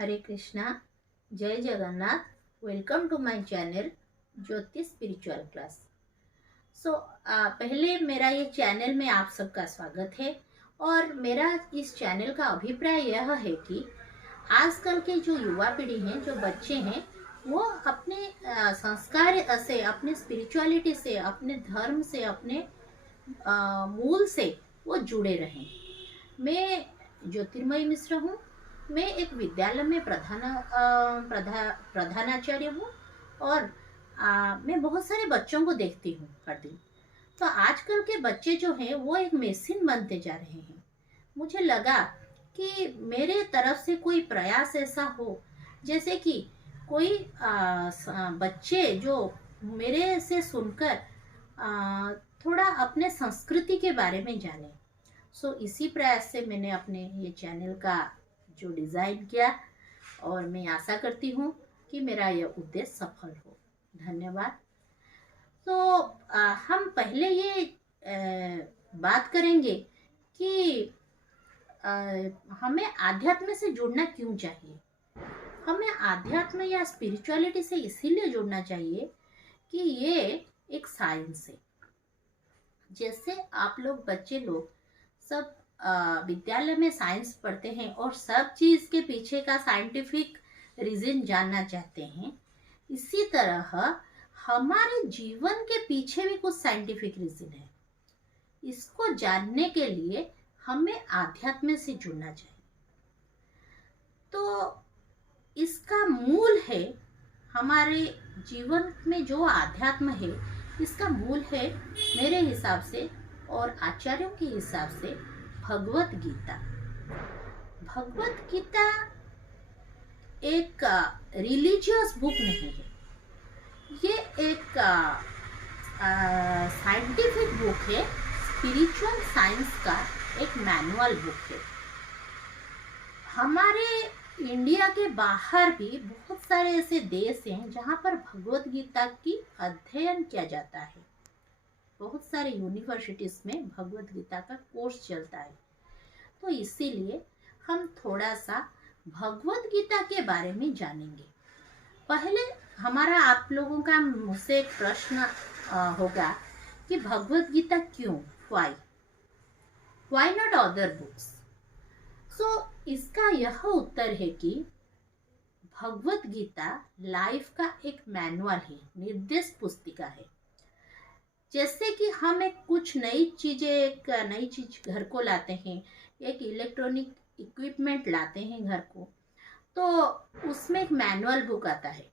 Hare Krishna, Jai Jagannath. Welcome to my channel Jyoti spiritual class. पहले मेरा ये चैनल में आप सबका स्वागत है। और मेरा इस चैनल का अभिप्राय यह है कि आजकल के जो युवा पीढ़ी हैं, जो बच्चे हैं, वो अपने संस्कार से, अपने स्पिरिचुअलिटी से, अपने धर्म से, अपने मूल से वो जुड़े रहें। मैं ज्योतिर्मयी मिश्र हूँ। मैं एक विद्यालय में प्रधानाचार्य हूँ और मैं बहुत सारे बच्चों को देखती हूँ हर दिन। तो आजकल के बच्चे जो हैं वो एक मशीन बनते जा रहे हैं। मुझे लगा कि मेरे तरफ से कोई प्रयास ऐसा हो, जैसे कि कोई बच्चे जो मेरे से सुनकर थोड़ा अपने संस्कृति के बारे में जाने। इसी प्रयास से मैंने अपने ये चैनल का जो डिज़ाइन किया और मैं आशा करती हूँ कि मेरा यह उद्देश्य सफल हो। धन्यवाद। हम पहले ये बात करेंगे कि हमें आध्यात्म से जुड़ना क्यों चाहिए। हमें आध्यात्म या स्पिरिचुअलिटी से इसीलिए जुड़ना चाहिए कि ये एक साइंस है। जैसे आप लोग बच्चे लोग सब विद्यालय में साइंस पढ़ते हैं और सब चीज़ के पीछे का साइंटिफिक रीज़न जानना चाहते हैं, इसी तरह हमारे जीवन के पीछे भी कुछ साइंटिफिक रीज़न है। इसको जानने के लिए हमें आध्यात्म से जुड़ना चाहिए। तो इसका मूल है, हमारे जीवन में जो आध्यात्म है, इसका मूल है मेरे हिसाब से और आचार्यों के हिसाब से भगवत गीता। भगवत गीता एक रिलीजियस बुक नहीं है, ये एक साइंटिफिक बुक है, स्पिरिचुअल साइंस का एक मैनुअल बुक है। हमारे इंडिया के बाहर भी बहुत सारे ऐसे देश हैं जहाँ पर भगवत गीता की अध्ययन किया जाता है। बहुत सारे यूनिवर्सिटीज़ में भगवत गीता का कोर्स चलता है। तो इसीलिए हम थोड़ा सा भगवत गीता के बारे में जानेंगे। पहले हमारा आप लोगों का मुझसे एक प्रश्न होगा कि भगवत गीता क्यों, वाई नॉट अदर बुक्स। इसका यह उत्तर है कि भगवत गीता लाइफ का एक मैनुअल है, निर्देश पुस्तिका है। जैसे कि हम एक नई चीज घर को लाते हैं, एक इलेक्ट्रॉनिक इक्विपमेंट लाते हैं घर को, तो उसमें एक मैनुअल बुक आता है।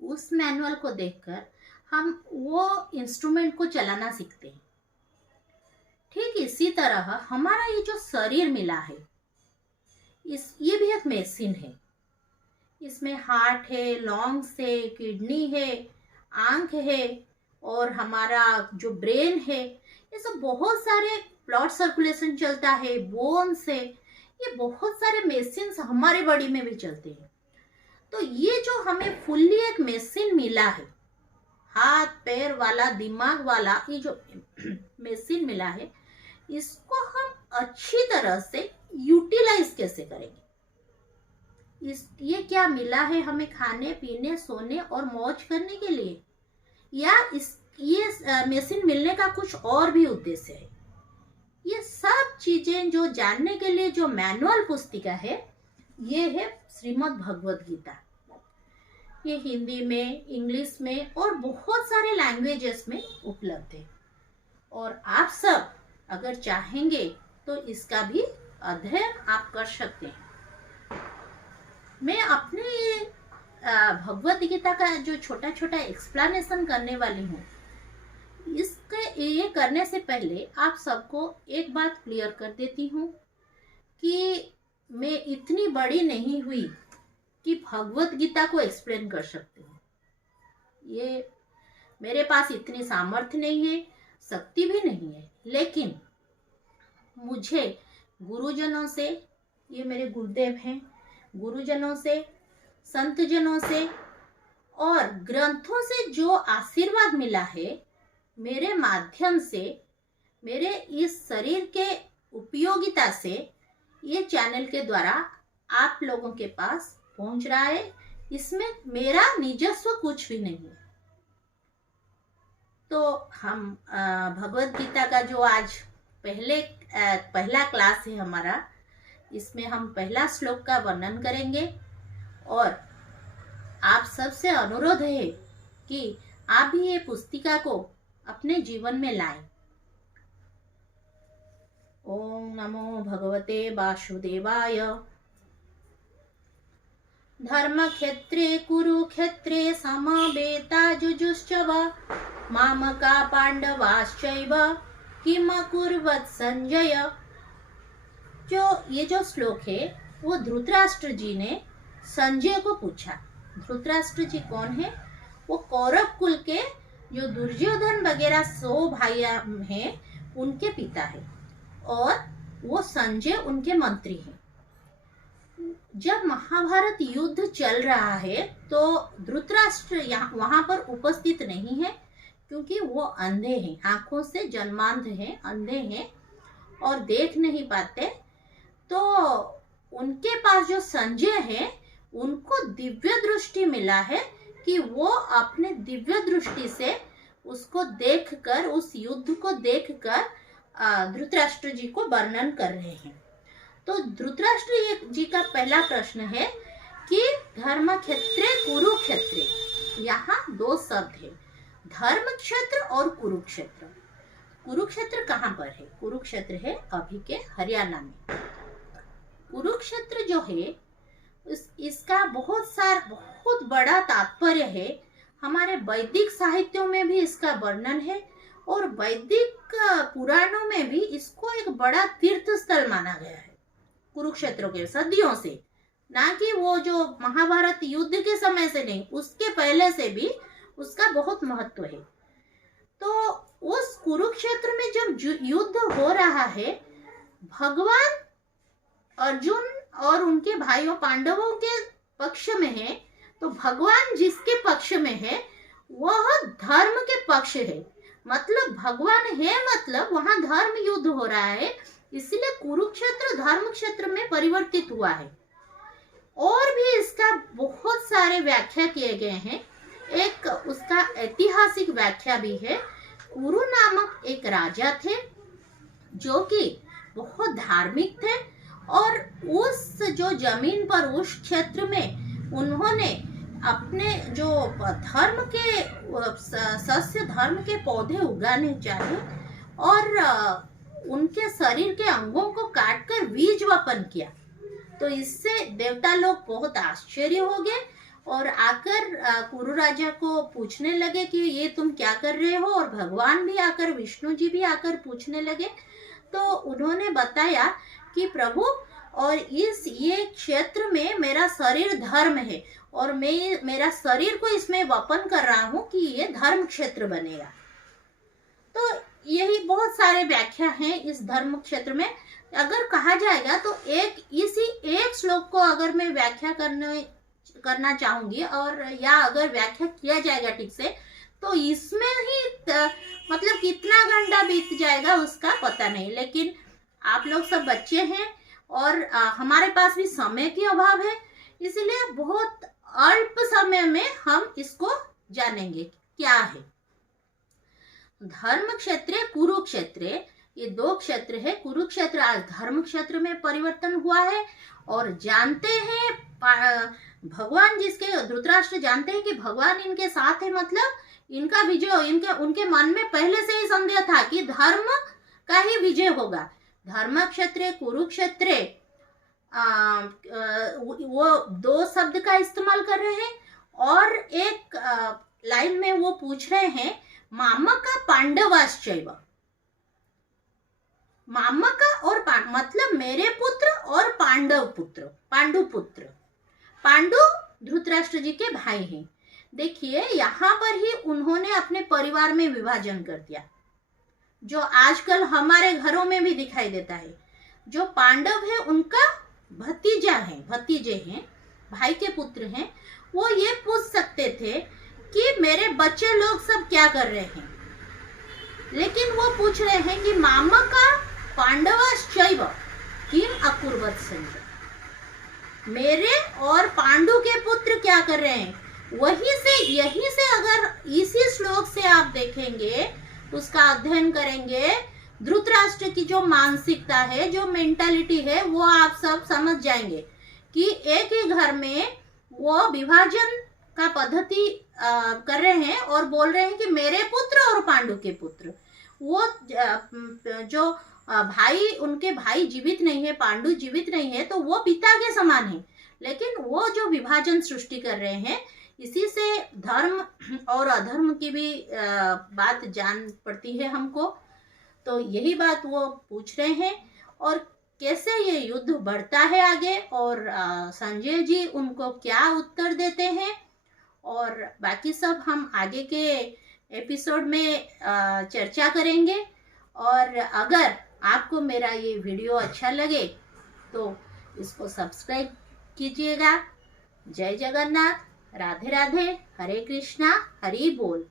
उस मैनुअल को देखकर हम वो इंस्ट्रूमेंट को चलाना सीखते हैं। ठीक इसी तरह हमारा ये जो शरीर मिला है, ये भी एक मशीन है। इसमें हार्ट है, लंग्स है, किडनी है, आंख है और हमारा जो ब्रेन है, ये सब बहुत सारे ब्लड सर्कुलेशन चलता है, बोन्स है, ये बहुत सारे मशीन्स हमारे बॉडी में भी चलते हैं। तो ये जो हमें फुल्ली एक मशीन मिला है, हाथ पैर वाला, दिमाग वाला, ये जो मशीन मिला है, इसको हम अच्छी तरह से यूटिलाइज कैसे करेंगे। ये क्या मिला है हमें खाने पीने, सोने और मौज करने के लिए, या ये मशीन मिलने का कुछ और भी उद्देश्य है। ये सब चीजें जो जानने के लिए जो मैनुअल पुस्तिका है, ये है श्रीमद् भगवत गीता। ये हिंदी में, इंग्लिश में और बहुत सारे लैंग्वेजेस में उपलब्ध है। और आप सब अगर चाहेंगे तो इसका भी अध्ययन आप कर सकते हैं। मैं अपने भगवत गीता का जो छोटा छोटा एक्सप्लेनेशन करने वाली हूँ, इसके ये करने से पहले आप सबको एक बात क्लियर कर देती हूँ कि मैं इतनी बड़ी नहीं हुई कि भगवत गीता को एक्सप्लेन कर सकती हूँ। ये मेरे पास इतनी सामर्थ्य नहीं है, शक्ति भी नहीं है, लेकिन मुझे गुरुजनों से, ये मेरे गुरुदेव हैं, गुरुजनों से, संतजनों से और ग्रंथों से जो आशीर्वाद मिला है, मेरे माध्यम से, मेरे इस शरीर के उपयोगिता से, ये चैनल के द्वारा आप लोगों के पास पहुंच रहा है। इसमें मेरा निजस्व कुछ भी नहीं है। तो हम भगवत गीता का जो आज पहला क्लास है हमारा, इसमें हम पहला श्लोक का वर्णन करेंगे और आप सबसे अनुरोध है कि आप भी ये पुस्तिका को अपने जीवन में लाएं। ओम नमो भगवते वासुदेवाय। धर्मक्षेत्रे कुरुक्षेत्रे समवेता जुजुश्चव मामका पांडवाश्चैव किम अकुर्वत् संजय। जो श्लोक है वो धृतराष्ट्र जी ने संजय को पूछा। धृतराष्ट्र जी कौन है? वो कौरव कुल के जो दुर्योधन वगैरह 100 भाई हैं उनके पिता है और वो संजय उनके मंत्री हैं। जब महाभारत युद्ध चल रहा है तो धृतराष्ट्र वहां पर उपस्थित नहीं है क्योंकि वो अंधे हैं, आंखों से जन्मांध हैं, अंधे हैं और देख नहीं पाते। तो उनके पास जो संजय है उनको दिव्य दृष्टि मिला है कि वो अपने दिव्य दृष्टि से उसको देखकर, उस युद्ध को देखकर धृतराष्ट्र जी को वर्णन कर रहे हैं। तो धृतराष्ट्र जी का पहला प्रश्न है कि धर्मक्षेत्रे कुरुक्षेत्रे, यहाँ 2 शब्द है, धर्म क्षेत्र और कुरुक्षेत्र। कुरुक्षेत्र कहाँ पर है? कुरुक्षेत्र है अभी के हरियाणा में। कुरुक्षेत्र जो है इसका बहुत बड़ा तात्पर्य है। हमारे वैदिक साहित्यों में भी इसका वर्णन है और वैदिक पुराणों में भी इसको एक बड़ा तीर्थ स्थल माना गया है। कुरुक्षेत्र के सदियों से, ना कि वो जो महाभारत युद्ध के समय से नहीं, उसके पहले से भी उसका बहुत महत्व है। तो उस कुरुक्षेत्र में जब युद्ध हो रहा है, भगवान अर्जुन और उनके भाइयों पांडवों के पक्ष में है, तो भगवान जिसके पक्ष में है वह धर्म के पक्ष है। मतलब भगवान है, मतलब वहां धर्म युद्ध हो रहा है, इसलिए कुरुक्षेत्र धर्म क्षेत्र में परिवर्तित हुआ है। और भी इसका बहुत सारे व्याख्या किए गए हैं। एक उसका ऐतिहासिक व्याख्या भी है। कुरु नामक एक राजा थे जो कि बहुत धार्मिक थे और उस जो जमीन पर, उस क्षेत्र में उन्होंने अपने जो धर्म के सस्य, धर्म के पौधे उगाने चाहे और उनके शरीर के अंगों को काटकर बीज वपन किया। तो इससे देवता लोग बहुत आश्चर्य हो गए और आकर कुरु राजा को पूछने लगे कि ये तुम क्या कर रहे हो, और भगवान भी आकर, विष्णु जी भी आकर पूछने लगे। तो उन्होंने बताया कि प्रभु, और ये क्षेत्र में मेरा शरीर धर्म है और मैं मेरा शरीर को इसमें वपन कर रहा हूँ कि ये धर्म क्षेत्र बनेगा। तो यही बहुत सारे व्याख्या हैं इस धर्म क्षेत्र में। अगर कहा जाएगा तो इसी एक श्लोक को अगर मैं व्याख्या करना चाहूंगी और या अगर व्याख्या किया जाएगा ठीक से, तो इसमें ही मतलब कितना घंटा बीत जाएगा उसका पता नहीं। लेकिन आप लोग सब बच्चे हैं और हमारे पास भी समय की अभाव है, इसलिए बहुत अल्प समय में हम इसको जानेंगे क्या है। धर्म क्षेत्र, कुरुक्षेत्र, ये 2 क्षेत्र है। कुरुक्षेत्र आज धर्म क्षेत्र में परिवर्तन हुआ है और जानते हैं भगवान, जिसके धृतराष्ट्र जानते हैं कि भगवान इनके साथ है, मतलब इनका विजय, उनके मन में पहले से ही संदेह था कि धर्म का ही विजय होगा। धर्म क्षेत्र, कुरुक्षेत्र, वो 2 शब्द का इस्तेमाल कर रहे हैं और एक लाइन में वो पूछ रहे हैं मामका पांडवाश्चैव। मामका और मतलब मेरे पुत्र और पांडव पुत्र, पांडु पुत्र। पांडु धृतराष्ट्र जी के भाई हैं। देखिए यहाँ पर ही उन्होंने अपने परिवार में विभाजन कर दिया, जो आजकल हमारे घरों में भी दिखाई देता है। जो पांडव है उनका भतीजे हैं, भाई के पुत्र हैं। वो ये पूछ सकते थे कि मेरे बच्चे लोग सब क्या कर रहे हैं, लेकिन वो पूछ रहे हैं कि मामा का पांडवाश्चैव किम अकुर्वत् संजय। मेरे और पांडु के पुत्र क्या कर रहे हैं, यहीं से अगर इसी श्लोक से आप देखेंगे, उसका अध्ययन करेंगे, धृतराष्ट्र की जो मानसिकता है, जो मेंटालिटी है, वो आप सब समझ जाएंगे कि एक ही घर में वो विभाजन का पद्धति कर रहे हैं और बोल रहे हैं कि मेरे पुत्र और पांडु के पुत्र। वो जो भाई, उनके भाई जीवित नहीं है, पांडु जीवित नहीं है, तो वो पिता के समान है, लेकिन वो जो विभाजन सृष्टि कर रहे हैं, इसी से धर्म और अधर्म की भी बात जान पड़ती है हमको। तो यही बात वो पूछ रहे हैं और कैसे ये युद्ध बढ़ता है आगे, और संजय जी उनको क्या उत्तर देते हैं, और बाकी सब हम आगे के एपिसोड में चर्चा करेंगे। और अगर आपको मेरा ये वीडियो अच्छा लगे तो इसको सब्सक्राइब कीजिएगा। जय जगन्नाथ, राधे राधे, हरे कृष्णा, हरि बोल।